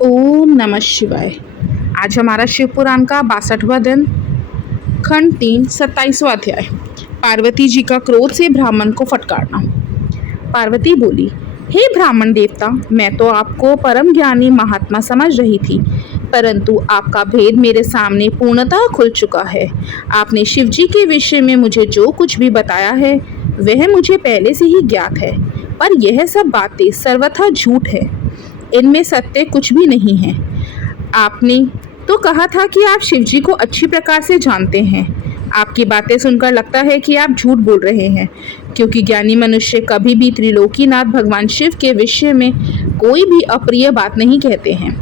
ओम नमः शिवाय। आज हमारा शिव पुराण का 62वां दिन, खंड 3, 27वां अध्याय। पार्वती जी का क्रोध से ब्राह्मण को फटकारना। पार्वती बोली, हे ब्राह्मण देवता, मैं तो आपको परम ज्ञानी महात्मा समझ रही थी, परंतु आपका भेद मेरे सामने पूर्णतः खुल चुका है। आपने शिव जी के विषय में मुझे जो कुछ भी बताया है वह मुझे पहले से ही ज्ञात है, पर यह सब बातें सर्वथा झूठ है। इनमें सत्य कुछ भी नहीं है। आपने तो कहा था कि आप शिव जी को अच्छी प्रकार से जानते हैं। आपकी बातें सुनकर लगता है कि आप झूठ बोल रहे हैं, क्योंकि ज्ञानी मनुष्य कभी भी त्रिलोकीनाथ भगवान शिव के विषय में कोई भी अप्रिय बात नहीं कहते हैं।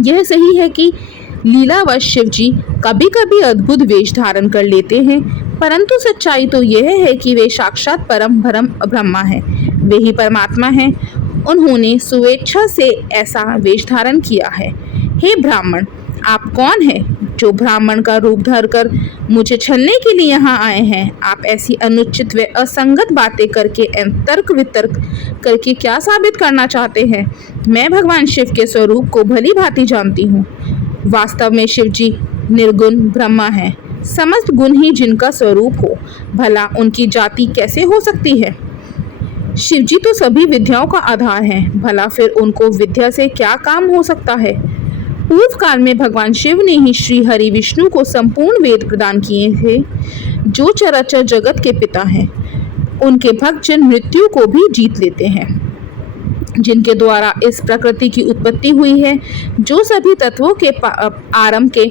यह सही है कि लीलावश शिव जी कभी कभी अद्भुत वेश धारण कर लेते हैं, परंतु सच्चाई तो यह है कि वे साक्षात परम ब्रह्मा हैं। वे ही परमात्मा हैं। उन्होंने स्वेच्छा से ऐसा वेश धारण किया है। हे ब्राह्मण, आप कौन हैं जो ब्राह्मण का रूप धरकर मुझे छलने के लिए यहाँ आए हैं? आप ऐसी अनुचित व असंगत बातें करके तर्क वितर्क करके क्या साबित करना चाहते हैं? मैं भगवान शिव के स्वरूप को भली भांति जानती हूँ। वास्तव में शिव जी निर्गुण ब्रह्मा हैं, समस्त गुण ही जिनका स्वरूप हो, भला उनकी जाति कैसे हो सकती है? शिव जी तो सभी विद्याओं का आधार हैं, भला फिर उनको विद्या से क्या काम हो सकता है? पूर्व काल में भगवान शिव ने ही श्री हरि विष्णु को संपूर्ण वेद प्रदान किए थे, जो चराचर जगत के पिता हैं। उनके भक्तजन मृत्यु को भी जीत लेते हैं, जिनके द्वारा इस प्रकृति की उत्पत्ति हुई है। जो सभी तत्वों के आरंभ के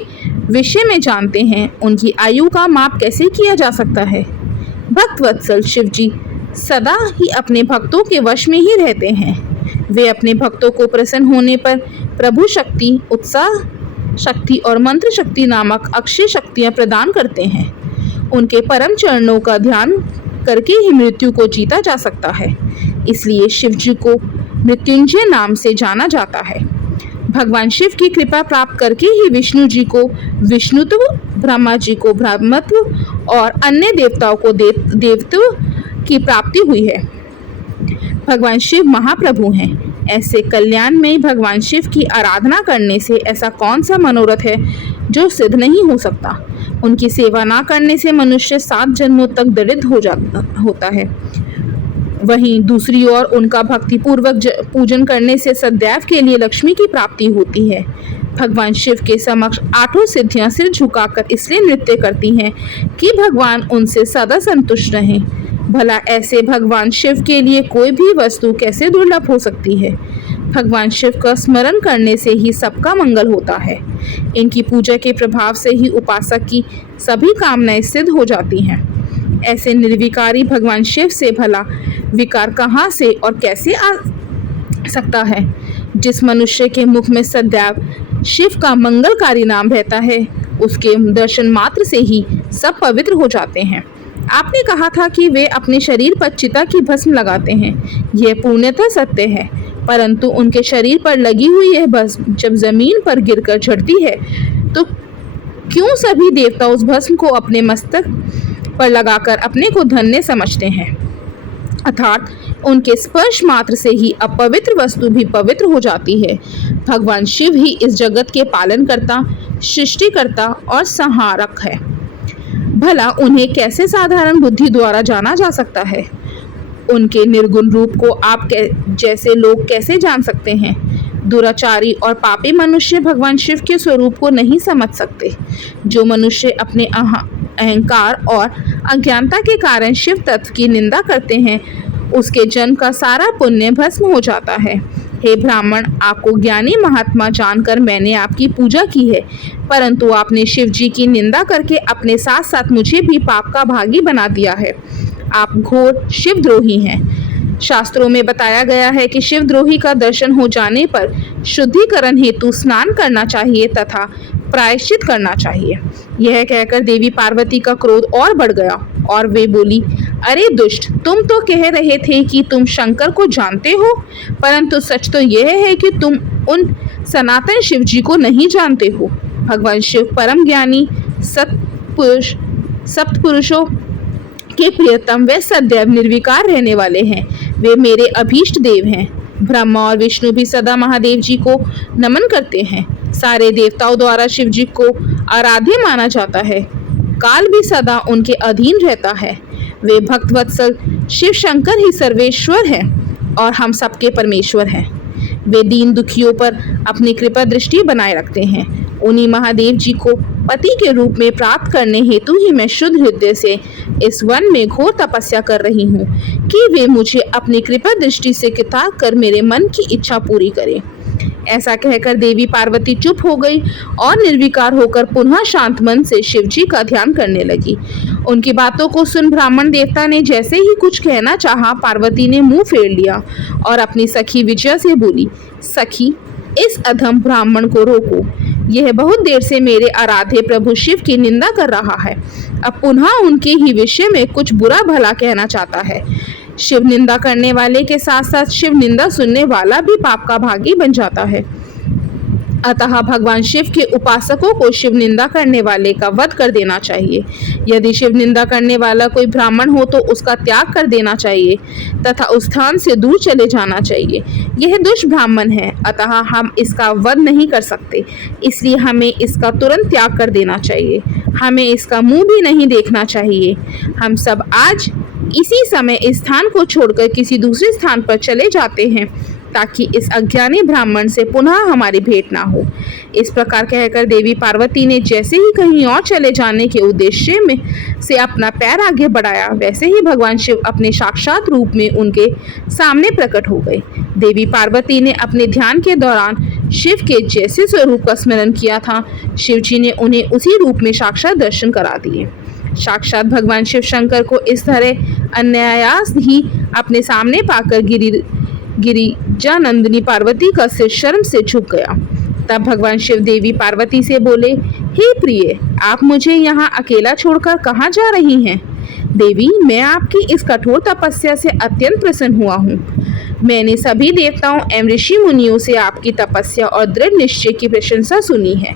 विषय में जानते हैं, उनकी आयु का माप कैसे किया जा सकता है? भक्तवत्सल शिव जी सदा ही अपने भक्तों के वश में ही रहते हैं। वे अपने भक्तों को प्रसन्न होने पर प्रभु शक्ति, उत्साह शक्ति और मंत्र शक्ति नामक अक्षय शक्तियां प्रदान करते हैं। उनके परम चरणों का ध्यान करके ही मृत्यु को जीता जा सकता है। इसलिए शिव जी को मृत्युंजय नाम से जाना जाता है। भगवान शिव की कृपा प्राप्त करके ही विष्णु जी को विष्णुत्व, ब्रह्मा जी को ब्रह्मत्व और अन्य देवताओं को देवत्व की प्राप्ति हुई है। भगवान शिव महाप्रभु हैं। ऐसे कल्याण में भगवान शिव की आराधना करने से ऐसा कौन सा मनोरथ है जो सिद्ध नहीं हो सकता? उनकी सेवा ना करने से मनुष्य 7 जन्मों तक दरिद्र होता है। वहीं दूसरी ओर उनका भक्ति पूर्वक पूजन करने से सदैव के लिए लक्ष्मी की प्राप्ति होती है। भगवान शिव के समक्ष 8 सिद्धियां सिर झुकाकर इसलिए नृत्य करती हैं कि भगवान उनसे सदा संतुष्ट रहें। भला ऐसे भगवान शिव के लिए कोई भी वस्तु कैसे दुर्लभ हो सकती है? भगवान शिव का स्मरण करने से ही सबका मंगल होता है। इनकी पूजा के प्रभाव से ही उपासक की सभी कामनाएं सिद्ध हो जाती हैं। ऐसे निर्विकारी भगवान शिव से भला विकार कहाँ से और कैसे आ सकता है? जिस मनुष्य के मुख में सदैव शिव का मंगलकारी नाम रहता है, उसके दर्शन मात्र से ही सब पवित्र हो जाते हैं। आपने कहा था कि वे अपने शरीर पर चिता की भस्म लगाते हैं। यह पूर्णतः सत्य है, परंतु उनके शरीर पर लगी हुई यह भस्म जब जमीन पर गिरकर झड़ती है, तो क्यों सभी देवता उस भस्म को अपने मस्तक पर लगाकर अपने को धन्य समझते हैं? अर्थात उनके स्पर्श मात्र से ही अपवित्र वस्तु भी पवित्र हो जाती है। भगवान शिव ही इस जगत के पालनकर्ता, सृष्टिकर्ता और संहारक है। भला उन्हें कैसे साधारण बुद्धि द्वारा जाना जा सकता है? उनके निर्गुण रूप को आप जैसे लोग कैसे जान सकते हैं? दुराचारी और पापी मनुष्य भगवान शिव के स्वरूप को नहीं समझ सकते। जो मनुष्य अपने अहंकार और अज्ञानता के कारण शिव तत्व की निंदा करते हैं, उसके जन्म का सारा पुण्य भस्म हो जाता है। हे ब्राह्मण, आपको ज्ञानी महात्मा जानकर मैंने आपकी पूजा की है, परंतु आपने शिव जी की निंदा करके अपने साथ साथ मुझे भी पाप का भागी बना दिया है। आप घोर शिवद्रोही हैं। शास्त्रों में बताया गया है कि शिवद्रोही का दर्शन हो जाने पर शुद्धिकरण हेतु स्नान करना चाहिए तथा प्रायश्चित करना चाहिए। यह कहकर देवी पार्वती का क्रोध और बढ़ गया और वे बोली, अरे दुष्ट, तुम तो कह रहे थे कि तुम शंकर को जानते हो, परंतु सच तो यह है कि तुम उन सनातन शिव जी को नहीं जानते हो। भगवान शिव परम ज्ञानी, सप्तपुरुषों के प्रियतम वे सदैव निर्विकार रहने वाले हैं। वे मेरे अभीष्ट देव हैं। ब्रह्मा और विष्णु भी सदा महादेव जी को नमन करते हैं। सारे देवताओं द्वारा शिव जी को आराध्य माना जाता है। काल भी सदा उनके अधीन रहता है। वे भक्त वत्सल शिव शंकर ही सर्वेश्वर हैं और हम सबके परमेश्वर हैं। वे दीन दुखियों पर अपनी कृपा दृष्टि बनाए रखते हैं। उन्हीं महादेव जी को पति के रूप में प्राप्त करने हेतु ही मैं शुद्ध हृदय से इस वन में घोर तपस्या कर रही हूँ कि वे मुझे अपनी कृपा दृष्टि से कृतार्थ कर मेरे मन की इच्छा पूरी करें। ऐसा कहकर देवी पार्वती चुप हो गई और निर्विकार होकर पुनः शांत मन से शिव जी का ध्यान करने लगी। उनकी बातों को सुन ब्राह्मण देवता ने जैसे ही कुछ कहना चाहा, पार्वती ने मुंह फेर लिया और अपनी सखी विजया से बोली, सखी, इस अधम ब्राह्मण को रोको। यह बहुत देर से मेरे आराध्य प्रभु शिव की निंदा कर रहा है। अब पुनः उनके ही विषय में कुछ बुरा भला कहना चाहता है। शिव निंदा करने वाले के साथ साथ शिव निंदा सुनने वाला भी पाप का भागी बन जाता है। अतः भगवान शिव के उपासकों को शिव निंदा करने वाले का वध कर देना चाहिए। यदि शिव निंदा करने वाला कोई ब्राह्मण हो तो उसका त्याग कर देना चाहिए तथा उस स्थान से दूर चले जाना चाहिए। यह दुष्ब्राह्मण है, अतः हम इसका वध नहीं कर सकते, इसलिए हमें इसका तुरंत त्याग कर देना चाहिए। हमें इसका मुंह भी नहीं देखना चाहिए। हम सब आज इसी समय इस स्थान को छोड़कर किसी दूसरे स्थान पर चले जाते हैं ताकि इस अज्ञानी ब्राह्मण से पुनः हमारी भेंट ना हो। इस प्रकार कहकर देवी पार्वती ने जैसे ही कहीं और चले जाने के उद्देश्य में से अपना पैर आगे बढ़ाया, वैसे ही भगवान शिव अपने साक्षात रूप में उनके सामने प्रकट हो गए। देवी पार्वती ने अपने ध्यान के दौरान शिव के जैसे स्वरूप का स्मरण किया था, शिव जी ने उन्हें उसी रूप में साक्षात दर्शन करा दिए। साक्षात भगवान शिव शंकर को इस तरह अनायास ही अपने सामने पाकर गिरिजा नंदिनी पार्वती का सिर शर्म से झुक गया। तब भगवान शिव देवी पार्वती से बोले, हे प्रिय, आप मुझे यहाँ अकेला छोड़कर कहाँ जा रही हैं? देवी, मैं आपकी इस कठोर तपस्या से अत्यंत प्रसन्न हुआ हूँ। मैंने सभी देवताओं एवं ऋषि मुनियों से आपकी तपस्या और दृढ़ निश्चय की प्रशंसा सुनी है,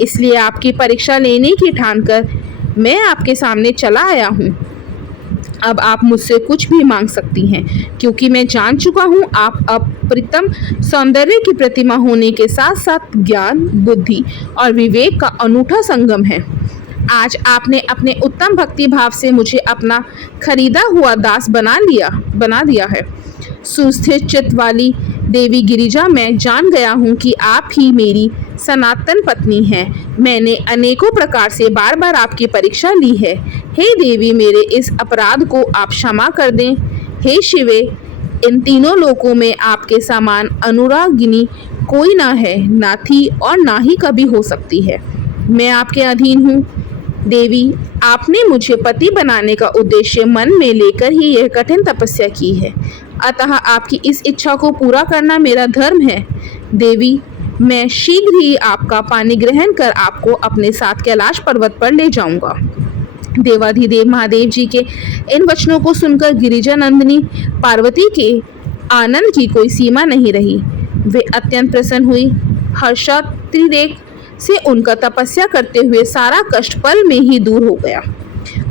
इसलिए आपकी परीक्षा लेने की ठान कर मैं आपके सामने चला आया हूँ। अब आप मुझसे कुछ भी मांग सकती हैं, क्योंकि मैं जान चुका हूँ आप अप्रतिम सौंदर्य की प्रतिमा होने के साथ साथ ज्ञान, बुद्धि और विवेक का अनूठा संगम है। आज आपने अपने उत्तम भक्ति भाव से मुझे अपना खरीदा हुआ दास बना दिया है। सुस्थिर चित्त वाली देवी गिरिजा, मैं जान गया हूँ कि आप ही मेरी सनातन पत्नी हैं। मैंने अनेकों प्रकार से बार बार आपकी परीक्षा ली है। हे देवी, मेरे इस अपराध को आप क्षमा कर दें। हे शिवे, इन तीनों लोकों में आपके समान अनुरागिनी कोई ना है, ना थी और ना ही कभी हो सकती है। मैं आपके अधीन हूँ। देवी, आपने मुझे पति बनाने का उद्देश्य मन में लेकर ही यह कठिन तपस्या की है, अतः आपकी इस इच्छा को पूरा करना मेरा धर्म है। देवी, मैं शीघ्र ही आपका पानी ग्रहण कर आपको अपने साथ कैलाश पर्वत पर ले जाऊंगा। देवाधिदेव महादेव जी के इन वचनों को सुनकर गिरिजा नंदिनी पार्वती के आनंद की कोई सीमा नहीं रही। वे अत्यंत प्रसन्न हुई। हर्षातिरेक से उनका तपस्या करते हुए सारा कष्ट पल में ही दूर हो गया।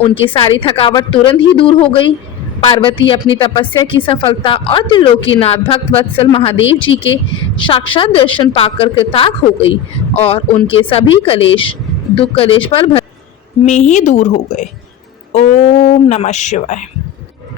उनकी सारी थकावट तुरंत ही दूर हो गई। पार्वती अपनी तपस्या की सफलता और त्रिलोकीनाथ भक्त वत्सल महादेव जी के साक्षात दर्शन पाकर कृतार्थ हो गई और उनके सभी दुख कलेश पल भर में ही दूर हो गए। ओम नमः शिवाय।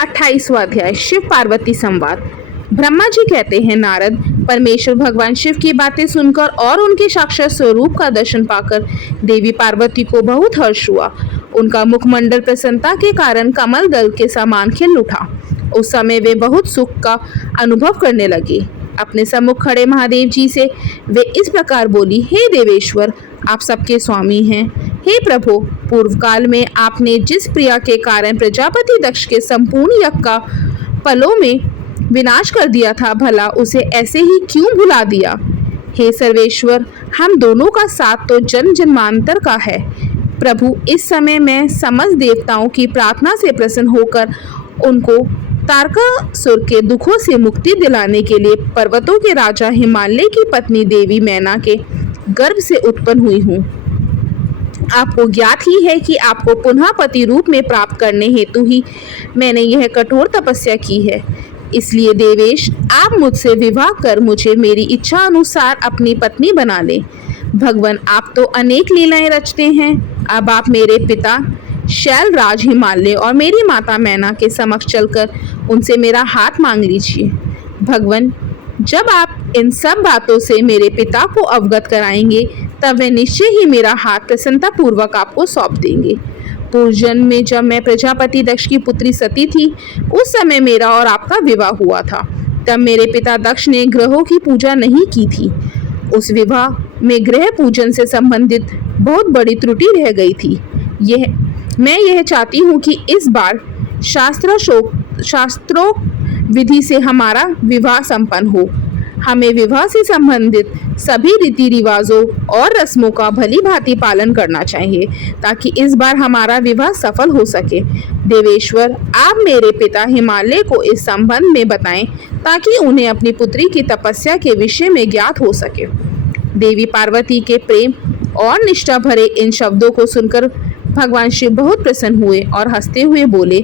28वां अध्याय, शिव पार्वती संवाद। ब्रह्मा जी कहते हैं, नारद, परमेश्वर भगवान शिव की बातें सुनकर और उनके साक्षात स्वरूप का दर्शन पाकर देवी पार्वती को बहुत हर्ष हुआ। उनका मुखमंडल प्रसन्नता के कारण कमल दल के समान खिल उठा। उस समय वे बहुत सुख का अनुभव करने लगे। अपने सम्मुख खड़े महादेव जी से वे इस प्रकार बोली, हे देवेश्वर, आप सबके स्वामी हैं। हे प्रभु, पूर्व काल में आपने जिस प्रिया के कारण प्रजापति दक्ष के संपूर्ण यज्ञ का पलों में विनाश कर दिया था, भला उसे ऐसे ही क्यों भुला दिया? हे सर्वेश्वर, हम दोनों का साथ तो जन्म जन्मांतर का है। प्रभु, इस समय मैं समस्त देवताओं की प्रार्थना से प्रसन्न होकर उनको तारकासुर के दुखों से मुक्ति दिलाने के लिए पर्वतों के राजा हिमालय की पत्नी देवी मैना के गर्भ से उत्पन्न हुई हूँ। आपको ज्ञात ही है कि आपको पुनः पति रूप में प्राप्त करने हेतु ही मैंने यह कठोर तपस्या की है। इसलिए देवेश, आप मुझसे विवाह कर मुझे मेरी इच्छा अनुसार अपनी पत्नी बना ले। भगवान, आप तो अनेक लीलाएं रचते हैं। अब आप मेरे पिता शैलराज हिमालय और मेरी माता मैना के समक्ष चलकर उनसे मेरा हाथ मांग लीजिए। भगवान, जब आप इन सब बातों से मेरे पिता को अवगत कराएंगे तब वे निश्चय ही मेरा हाथ प्रसन्नता पूर्वक आपको सौंप देंगे। पूर्व जन्म में जब मैं प्रजापति दक्ष की पुत्री सती थी, उस समय मेरा और आपका विवाह हुआ था। तब मेरे पिता दक्ष ने ग्रहों की पूजा नहीं की थी। उस विवाह में ग्रह पूजन से संबंधित बहुत बड़ी त्रुटि रह गई थी। मैं यह चाहती हूँ कि इस बार शास्त्रों विधि से हमारा विवाह संपन्न हो। हमें विवाह से संबंधित सभी रीति रिवाजों और रस्मों का भली भांति पालन करना चाहिए ताकि इस बार हमारा विवाह सफल हो सके। देवेश्वर, आप मेरे पिता हिमालय को इस संबंध में बताएं ताकि उन्हें अपनी पुत्री की तपस्या के विषय में ज्ञात हो सके। देवी पार्वती के प्रेम और निष्ठा भरे इन शब्दों को सुनकर भगवान शिव बहुत प्रसन्न हुए और हंसते हुए बोले,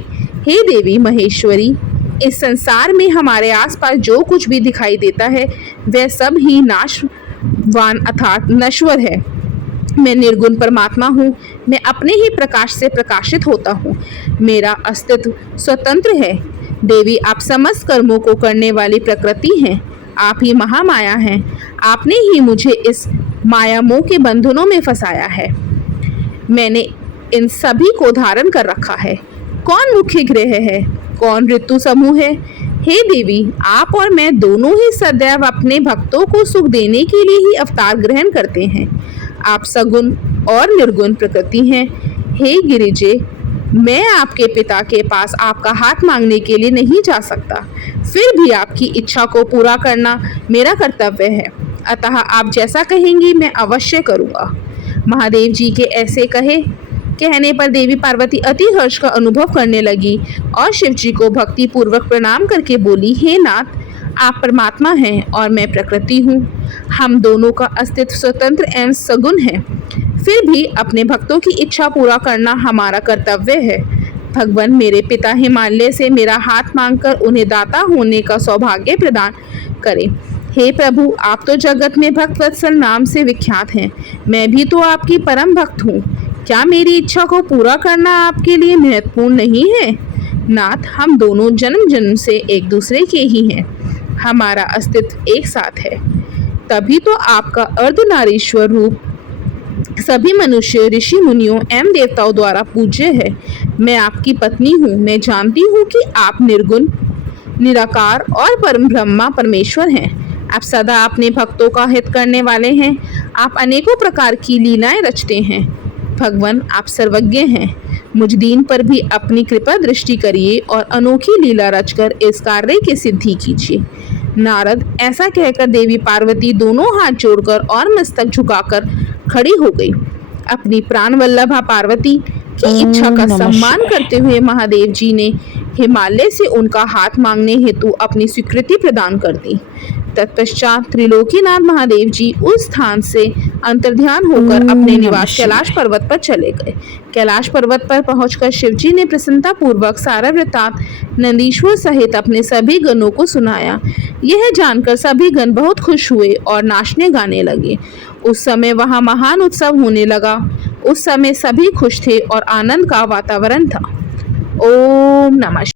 हे देवी महेश्वरी, इस संसार में हमारे आसपास जो कुछ भी दिखाई देता है वह सब ही नाशवान अर्थात नश्वर है। मैं निर्गुण परमात्मा हूँ। मैं अपने ही प्रकाश से प्रकाशित होता हूँ। मेरा अस्तित्व स्वतंत्र है। देवी, आप समस्त कर्मों को करने वाली प्रकृति हैं। आप ही महामाया हैं। आपने ही मुझे इस माया मोह के बंधनों में फंसाया है। मैंने इन सभी को धारण कर रखा है। कौन मुख्य ग्रह है, कौन ऋतु समूह है? हे देवी, आप और मैं दोनों ही सदैव अपने भक्तों को सुख देने के लिए ही अवतार ग्रहण करते हैं। आप सगुण और निर्गुण प्रकृति हैं। हे गिरिजे, मैं आपके पिता के पास आपका हाथ मांगने के लिए नहीं जा सकता। फिर भी आपकी इच्छा को पूरा करना मेरा कर्तव्य है। अतः आप जैसा कहेंगी मैं अवश्य करूँगा। महादेव जी के ऐसे कहने पर देवी पार्वती अति हर्ष का अनुभव करने लगी और शिव जी को भक्ति पूर्वक प्रणाम करके बोली, हे नाथ, आप परमात्मा हैं और मैं प्रकृति हूँ। हम दोनों का अस्तित्व स्वतंत्र एवं सगुण है। फिर भी अपने भक्तों की इच्छा पूरा करना हमारा कर्तव्य है। भगवान, मेरे पिता हिमालय से मेरा हाथ मांगकर उन्हें दाता होने का सौभाग्य प्रदान करें। हे प्रभु, आप तो जगत में भक्त वत्सल नाम से विख्यात हैं। मैं भी तो आपकी परम भक्त हूँ। क्या मेरी इच्छा को पूरा करना आपके लिए महत्वपूर्ण नहीं है? नाथ, हम दोनों जन्म जन्म से एक दूसरे के ही हैं। हमारा अस्तित्व एक साथ है। तभी तो आपका अर्धनारीश्वर रूप सभी मनुष्य, ऋषि मुनियों एवं देवताओं द्वारा पूज्य है। मैं आपकी पत्नी हूँ। मैं जानती हूँ कि आप निर्गुण, निराकार और परम ब्रह्मा परमेश्वर हैं। आप सदा अपने भक्तों का हित करने वाले हैं। आप अनेकों प्रकार की लीलाएं रचते हैं। भगवान, आप सर्वज्ञ हैं। मुझ दीन पर भी अपनी कृपा दृष्टि करिए और अनोखी लीला रचकर इस कार्य की सिद्धि कीजिए। नारद, ऐसा कहकर देवी पार्वती दोनों हाथ जोड़कर और मस्तक झुकाकर खड़ी हो गई। अपनी प्राण वल्लभा पार्वती की इच्छा का सम्मान करते हुए महादेव जी ने हिमालय से उनका हाथ मांगने हेतु अपनी स्वीकृति प्रदान कर दी। तत्पश्चात त्रिलोकीनाथ महादेव जी उस स्थान से अंतर्ध्यान होकर अपने निवास कैलाश पर्वत पर चले गए। कैलाश पर्वत पर पहुंचकर शिवजी ने प्रसन्नता पूर्वक सारा वृत्तांत नंदीश्वर सहित अपने सभी गणों को सुनाया। यह जानकर सभी गण बहुत खुश हुए और नाचने गाने लगे। उस समय वहां महान उत्सव होने लगा। उस समय सभी खुश थे और आनंद का वातावरण था। ओम नमः।